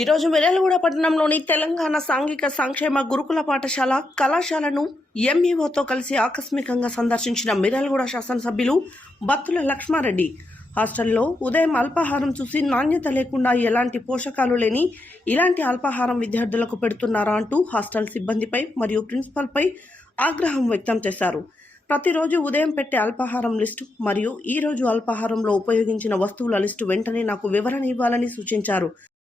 ఈరోజు మిర్యాలగూడ పట్టణంలోని తెలంగాణ సాంఘిక సంక్షేమ గురుకుల పాఠశాల కళాశాలను ఎంఈఓతో కలిసి ఆకస్మికంగా సందర్శించిన మిర్యాలగూడ శాసనసభ్యులు బత్తుల లక్ష్మారెడ్డి. హాస్టల్లో ఉదయం అల్పాహారం చూసి నాణ్యత లేకుండా ఎలాంటి పోషకాలు లేని ఇలాంటి అల్పాహారం విద్యార్థులకు పెడుతున్నారా అంటూ హాస్టల్ సిబ్బందిపై మరియు ప్రిన్సిపల్పై ఆగ్రహం వ్యక్తం చేశారు. ప్రతిరోజు ఉదయం పెట్టే అల్పాహారం లిస్టు మరియు ఈరోజు అల్పాహారంలో ఉపయోగించిన వస్తువుల లిస్టు వెంటనే నాకు వివరణ ఇవ్వాలని సూచించారు.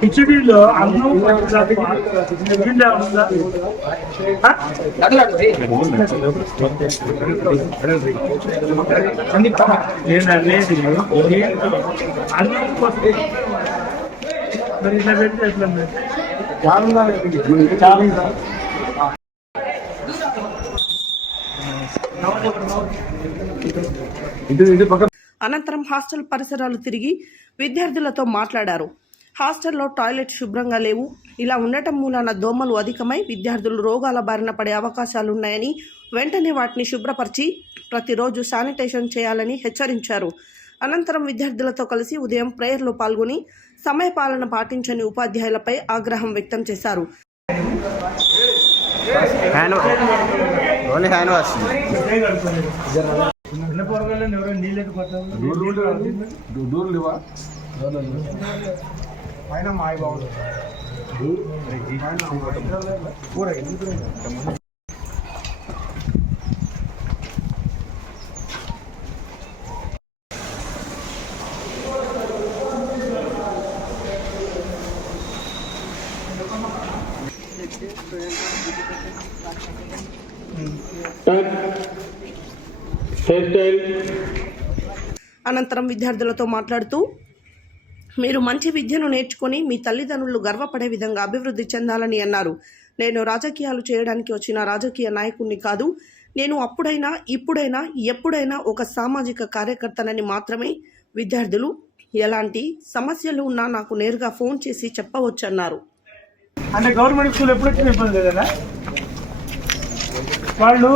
కిచడీలో అన్నం అన్నం మరి ఇట్లా పెడితే ఎట్లా చాలా అనంతరం హాస్టల్ పరిసరాలు తిరిగి విద్యార్థులతో మాట్లాడారు. హాస్టల్లో టాయిలెట్ శుభ్రంగా లేవు. ఇలా ఉండటం మూలాన దోమలు అధికమై విద్యార్థులు రోగాల బారిన పడే అవకాశాలున్నాయని వెంటనే వాటిని శుభ్రపరిచి ప్రతిరోజు శానిటేషన్ చేయాలని హెచ్చరించారు. అనంతరం విద్యార్థులతో కలిసి ఉదయం ప్రేయర్లో పాల్గొని సమయపాలన పాటించని ఉపాధ్యాయులపై ఆగ్రహం వ్యక్తం చేశారు. పైన మాయ బాగుంది. అనంతరం విద్యార్థులతో మాట్లాడుతూ మీరు మంచి విద్యను నేర్చుకుని మీ తల్లిదండ్రులు గర్వపడే విధంగా అభివృద్ధి చెందాలని అన్నారు. నేను రాజకీయాలు చేయడానికి వచ్చిన రాజకీయ నాయకుడిని కాదు నేను అప్పుడైనా ఇప్పుడైనా ఎప్పుడైనా ఒక సామాజిక కార్యకర్తనని మాత్రమే. విద్యార్థులు ఎలాంటి సమస్యలు ఉన్నా నాకు నేరుగా ఫోన్ చేసి చెప్పవచ్చన్నారు. అంటే గవర్నమెంట్ స్కూల్ ఎప్పుడు ఇబ్బంది లేదనా వాళ్ళు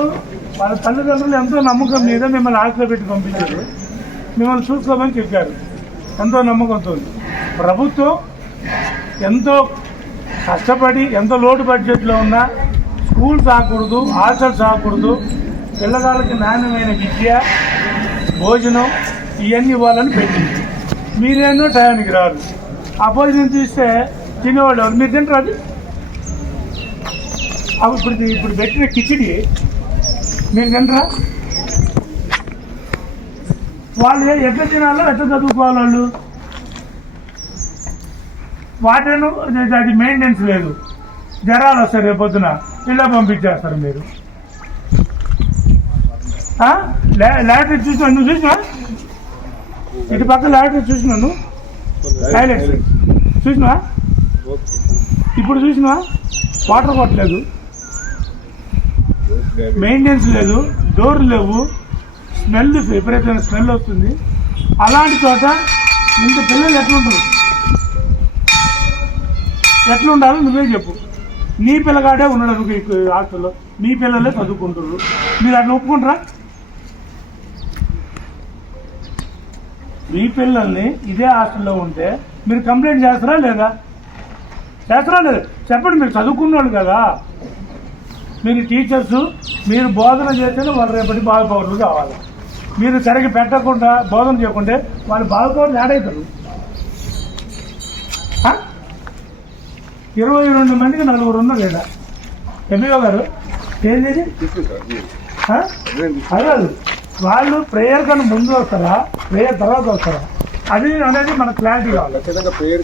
వాళ్ళ తల్లిదండ్రులు ఎంతో నమ్మకం మీద మిమ్మల్ని ఆశలో పెట్టి పంపించారు. మిమ్మల్ని చూసుకోమని చెప్పారు. ఎంతో నమ్మకంతో ప్రభుత్వం ఎంతో కష్టపడి ఎంత లోటు బడ్జెట్లో ఉన్న స్కూల్ ఆకూడదు హాస్టల్ ఆకూడదు పిల్లగాళ్ళకి నాణ్యమైన విద్య భోజనం ఇవన్నీ ఇవ్వాలని పెట్టింది. మీరేమో టయానికి రారు ఆ భోజనం తీస్తే తినేవాళ్ళు ఎవరు? మీరు తింటారు అది? అవి ఇప్పుడు ఇప్పుడు పెట్టిన కిచిడి మీరు తింటారా? వాళ్ళు ఎట్లా తినాలో? ఎట్లా చదువుకోవాలి వాళ్ళు? వాటను అది- మెయింటెనెన్స్ లేదు. జ్వరాలు వస్తాయి రేపు పొద్దున. ఇలా పంపించేస్తారు మీరు. లాటరీ చూసినా నువ్వు చూసినా ఇటు పక్క లాటరీ చూసినా నువ్వు? చూసినా ఇప్పుడు చూసినా వాటర్ కొట్టలేదు. మెయింటెనెన్స్ లేదు. డోర్లు లేవు. స్మెల్ విపరీతమైన స్మెల్ వస్తుంది. అలాంటి చోట ఇంత పిల్లలు ఎట్లుంటారు? ఎట్లా ఉండాలో నువ్వే చెప్పు. నీ పిల్లగాడే ఉన్నాడు అనుకో ఈ హాస్టల్లో. మీ పిల్లలే చదువుకుంటారు మీరు అట్లా ఒప్పుకుంటారా? మీ పిల్లల్ని ఇదే హాస్టల్లో ఉంటే మీరు కంప్లైంట్ చేస్తారా లేదా? చేస్తారా లేదా? చెప్పండి మీరు చదువుకున్నాడు కదా. మీరు టీచర్స్ మీరు బోధన చేస్తేనే వాళ్ళు రేపటి బాగుపౌరులు కావాలి. మీరు సరిగ్గా పెట్టకుండా బోధన చేయకుంటే వాళ్ళు బాగుపౌరులు ఏడవుతారు ఆ? ఇరవై రెండు మందికి నలుగురు ఉన్నారు లేదా ఎంఈఓ గారు ఏంది? అది వాళ్ళు ప్రేయర్ కన్నా ముందు వస్తారా? ప్రేయర్ తర్వాత వస్తారా? అది అనేది మనకు క్లారిటీ కావాలి. ప్రేయర్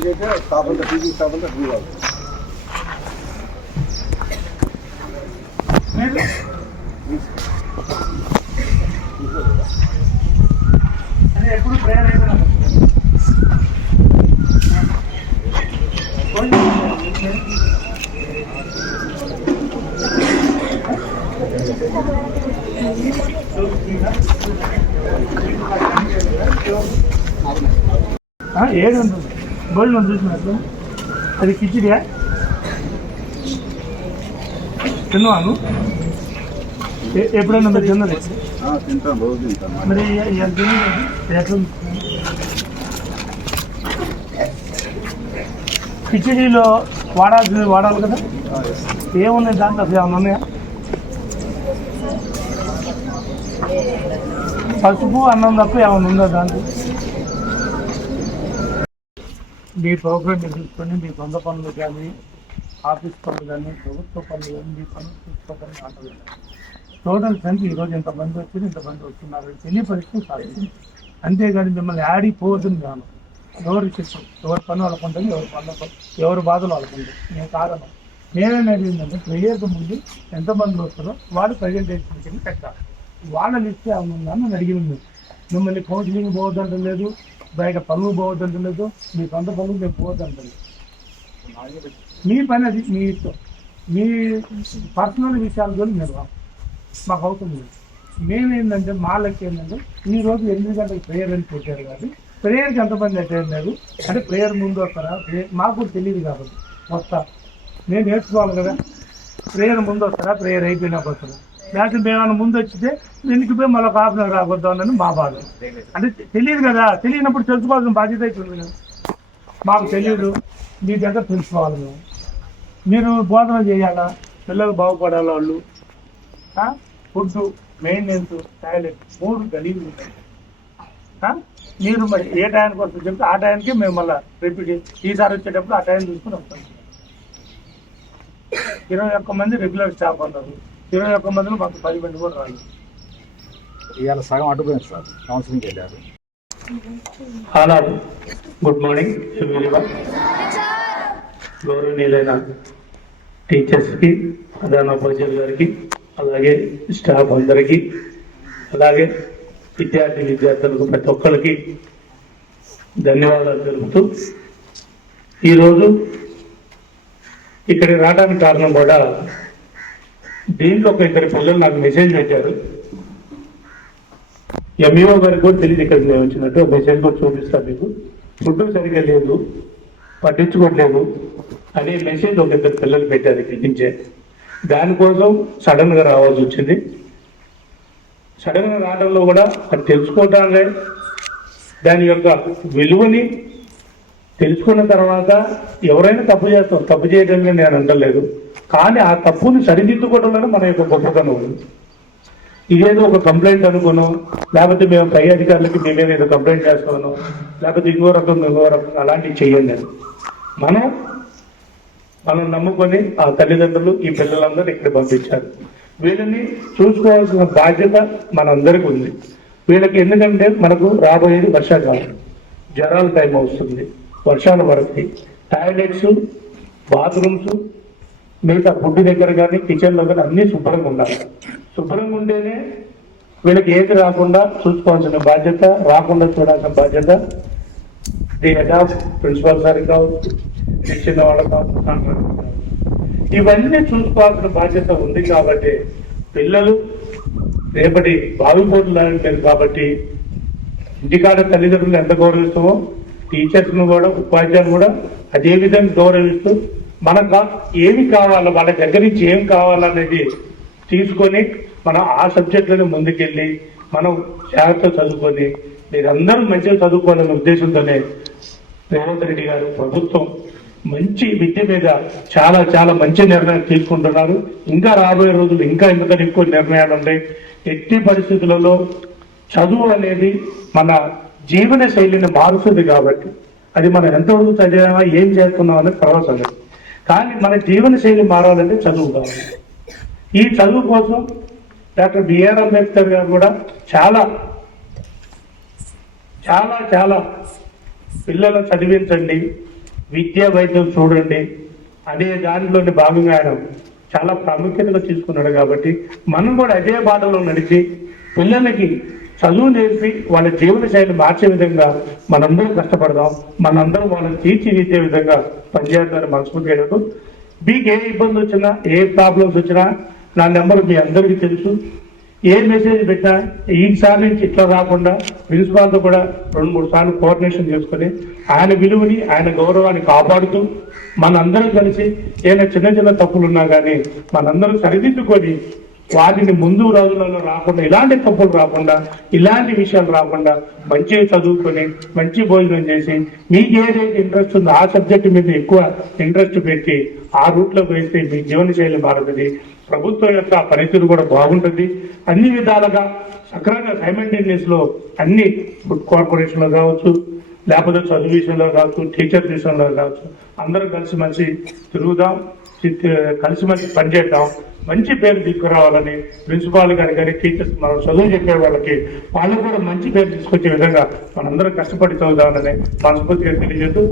మీరు ఎప్పుడు ప్రేయర్ ఏడు ఉంటుంది గోల్డ్ మనం చూసినట్లు అది కిచిడియా తిన్నాను ఎప్పుడైనా మీరు తిన్నది? తింటాం రోజు తింటాం వాడాల్సింది వాడాలి కదా? ఏమున్నాయి దాంట్లో? అసలు ఏమన్నా ఉన్నాయా? పసుపు అన్నం తప్ప ఏమైనా ఉందా దాంట్లో? మీ ప్రోగ్రామ్ చూసుకొని మీ సొంత పనులు కానీ ఆఫీస్ పనులు కానీ ప్రభుత్వ పనులు కానీ మీ పనులు చూసుకోవడానికి ఆటలు టోటల్ స్ట్రెంత్ ఈరోజు ఇంతమంది వచ్చి ఇంతమంది వస్తున్నారు పరిస్థితి సాధించింది. అంతేగాని మిమ్మల్ని ఆడిపోతుంది కాను ఎవరి చిత్తం ఎవరి పని వాళ్ళకు ఉంటుంది ఎవరి పనులు ఎవరి బాధలు వాళ్ళకు ఉంటుంది నేను కారణం. నేనేది అడిగిందంటే ప్రేయర్కి ముందు ఎంతమంది వస్తారో వాళ్ళు ప్రజెంటేషన్ కింద పెట్టాలి. వాళ్ళ లిస్ట్ ఏమన్నా అడిగింది మిమ్మల్ని కౌన్సిలింగ్ పోవద్దంట లేదు బయట పనులు పోవద్దంట లేదు మీ సొంత పనులు మేము పోవద్దంట మీ పని అది మీ ఇష్టం. మీ పర్సనల్ విషయాల గురించి నిర్వహణ మాకు అవుతుంది మేమేంటంటే మా లెక్క ఏంటంటే ఈ రోజు ఎనిమిది గంటలకు ప్రేయర్ అని పెట్టారు కాబట్టి ప్రేయర్కి ఎంతమంది అటెండ్ లేదు అంటే ప్రేయర్ ముందు వస్తారా? మాకు కూడా తెలియదు కాబట్టి. వస్తా. నేను నేర్చుకోవాలి కదా. ప్రేయర్ ముందు వస్తారా? ప్రేయర్ అయిపోయినాక వస్తారా? లేకపోతే మేమైనా ముందు వచ్చితే దీనికి పోయి మళ్ళీ ఒక హాఫ్ అన్ అవర్ రాకొద్దాం మా బాధ. అంటే తెలియదు కదా. తెలియనప్పుడు తెలుసుకోవాల్సిన బాధ్యత అవుతుంది కదా మాకు తెలియదు. మీ దగ్గర తెలుసుకోవాలి మేము. మీరు బోధన చేయాలా? పిల్లలు బాగుపడాలి వాళ్ళు? ఫుడ్ మెయింటెనెన్స్ టాయిలెట్ మూడు గలీలు ఉంటాయి ఆ? మీరు మరి ఏ టైంకి వస్తుంది చెప్తే ఆ టైంకి మేము మళ్ళీ రిపీట్ ఈసారి వచ్చేటప్పుడు ఆ టైం చూసుకుని వస్తాం. ఇరవై ఒక్క మంది రెగ్యులర్ స్టాఫ్ అన్నారు ఇరవై ఒక్క మందిలో మాకు పది మంది కూడా రాలేదు. ఇవాళ సగం అడ్డుపోయింది సార్. కౌన్సిలింగ్ వెళ్ళారు. ఆనాడు గుడ్ మార్నింగ్ గౌరవనీయులైన టీచర్స్కి ప్రధానోపాధ్యాయులు గారికి అలాగే స్టాఫ్ అందరికీ అలాగే విద్యార్థి విద్యార్థులకు ప్రతి ఒక్కరికి ధన్యవాదాలు తెలుపుతూ ఈరోజు ఇక్కడికి రావడానికి కారణం కూడా దీంట్లో ఒక ఇద్దరు పిల్లలు నాకు మెసేజ్ పెట్టారు. ఎంఈఓ గారికి కూడా తెలియదు ఇక్కడ నేను వచ్చినట్టు మెసేజ్ కూడా చూపిస్తాను మీకు. ఫుడ్ సరిగ్గా లేదు పట్టించుకోవట్లేదు అనే మెసేజ్ ఒక ఇద్దరు పిల్లలు పెట్టారు ఇక్కడి నుంచే. దానికోసం సడన్గా రావాల్సి వచ్చింది. సడన్గా రావడంలో కూడా అది తెలుసుకోవటానికి దాని యొక్క విలువని తెలుసుకున్న తర్వాత ఎవరైనా తప్పు చేస్తాం. తప్పు చేయడం నేను అంటలేదు. కానీ ఆ తప్పుని సరిదిద్దుకోవడంలోనే మన యొక్క గొప్పతనం ఉంది. ఇదేదో ఒక కంప్లైంట్ అనుకున్నాం. లేకపోతే మేము పై అధికారులకి మీ మీద ఏదో కంప్లైంట్ చేస్తాను లేకపోతే ఇంకో రకం ఇంకో రకం అలాంటివి చెయ్యండి అని మనం మనం నమ్ముకొని ఆ తల్లిదండ్రులు ఈ పిల్లలందరూ ఇక్కడ పంపించారు. వీళ్ళని చూసుకోవాల్సిన బాధ్యత మనందరికీ ఉంది. వీళ్ళకి ఎందుకంటే మనకు రాబోయేది వర్షాకాలం జ్వరాల టైం వస్తుంది వర్షాలు పడుతుంది టాయిలెట్స్ బాత్రూమ్స్ మిగతా ఫుడ్ దగ్గర కానీ కిచెన్లో కానీ అన్నీ శుభ్రంగా ఉండాలి. శుభ్రంగా ఉంటేనే వీళ్ళకి ఏది రాకుండా చూసుకోవాల్సిన బాధ్యత రాకుండా చూడాల్సిన బాధ్యత the head of principal sir కావచ్చు ఇచ్చిన వాళ్ళ కావచ్చు ఇవన్నీ చూసుకోవాల్సిన బాధ్యత ఉంది కాబట్టి పిల్లలు రేపటి బావిపోట్లు లాంటిది కాబట్టి ఇంటికాడ తల్లిదండ్రులు ఎంత గౌరవిస్తామో టీచర్స్ను కూడా ఉపాధ్యాయులు కూడా అదే విధంగా గౌరవిస్తూ మనకు ఏమి కావాలో వాళ్ళ దగ్గర నుంచి ఏం కావాలనేది తీసుకొని మనం ఆ సబ్జెక్టులను ముందుకెళ్ళి మనం జాగ్రత్త చదువుకొని మీరందరూ మంచిగా చదువుకోవాలనే ఉద్దేశంతోనే రేవంత్ రెడ్డి గారు ప్రభుత్వం మంచి విద్య మీద చాలా చాలా మంచి నిర్ణయం తీసుకుంటున్నారు. ఇంకా రాబోయే రోజులు ఇంకా ఇంత ఎక్కువ నిర్ణయాలు ఉన్నాయి. ఎట్టి పరిస్థితులలో చదువు అనేది మన జీవన శైలిని మారుస్తుంది కాబట్టి అది మనం ఎంతవరకు చదివామా ఏం చేస్తున్నాం అనేది తర్వాత సంగతి కానీ మన జీవన శైలి మారాలంటే చదువు కావాలి. ఈ చదువు కోసం డాక్టర్ బిఆర్ అంబేద్కర్ గారు కూడా చాలా చాలా చాలా పిల్లలు చదివించండి. విద్యా వైద్యం చూడండి. అనే దానిలోని భాగంగా ఆయన చాలా ప్రాముఖ్యతగా తీసుకున్నాడు కాబట్టి మనం కూడా అదే బాటలో నడిచి పిల్లలకి చదువు నేర్పి వాళ్ళ జీవన శైలి మార్చే విధంగా మనందరం కష్టపడదాం. మనందరం వాళ్ళని తీర్చిదిద్దే విధంగా పనిచేద్దామని మనస్ఫూర్తిగా మీకు ఏ ఇబ్బంది వచ్చినా ఏ ప్రాబ్లమ్స్ వచ్చినా నా నెంబర్ మీ అందరికీ తెలుసు. ఏ మెసేజ్ పెట్టినా ఈసారి నుంచి ఇట్లా రాకుండా ప్రిన్సిపాల్తో కూడా రెండు మూడు సార్లు కోఆర్డినేషన్ చేసుకుని ఆయన విలువని ఆయన గౌరవాన్ని కాపాడుతూ మనందరం కలిసి ఏదైనా చిన్న చిన్న తప్పులు ఉన్నా కానీ మనందరం సరిదిద్దుకొని వాటిని ముందు రోజులలో రాకుండా ఇలాంటి తప్పులు రాకుండా ఇలాంటి విషయాలు రాకుండా మంచిగా చదువుకొని మంచి భోజనం చేసి మీకు ఏదైతే ఇంట్రెస్ట్ ఉందో ఆ సబ్జెక్ట్ మీద ఎక్కువ ఇంట్రెస్ట్ పెట్టి ఆ రూట్లో వేస్తే మీ జీవనశైలి మారుతుంది. ప్రభుత్వం యొక్క పరిస్థితి కూడా బాగుంటుంది. అన్ని విధాలుగా సక్రమంగా సైమెంటేనియస్లో అన్ని ఫుడ్ కార్పొరేషన్లో కావచ్చు లేకపోతే చదువు విషయంలో కావచ్చు టీచర్ విషయంలో కావచ్చు అందరం కలిసి మంచి తిరుగుదాం చి- కలిసి మంచి పనిచేద్దాం మంచి పేరు తీసుకురావాలని ప్రిన్సిపాల్ గారి కానీ టీచర్స్ మనం చదువు చెప్పే వాళ్ళకి వాళ్ళకు కూడా మంచి పేరు తీసుకొచ్చే విధంగా మనందరం కష్టపడి చదువుదామని మనస్ఫూర్తిగా తెలియజేస్తూ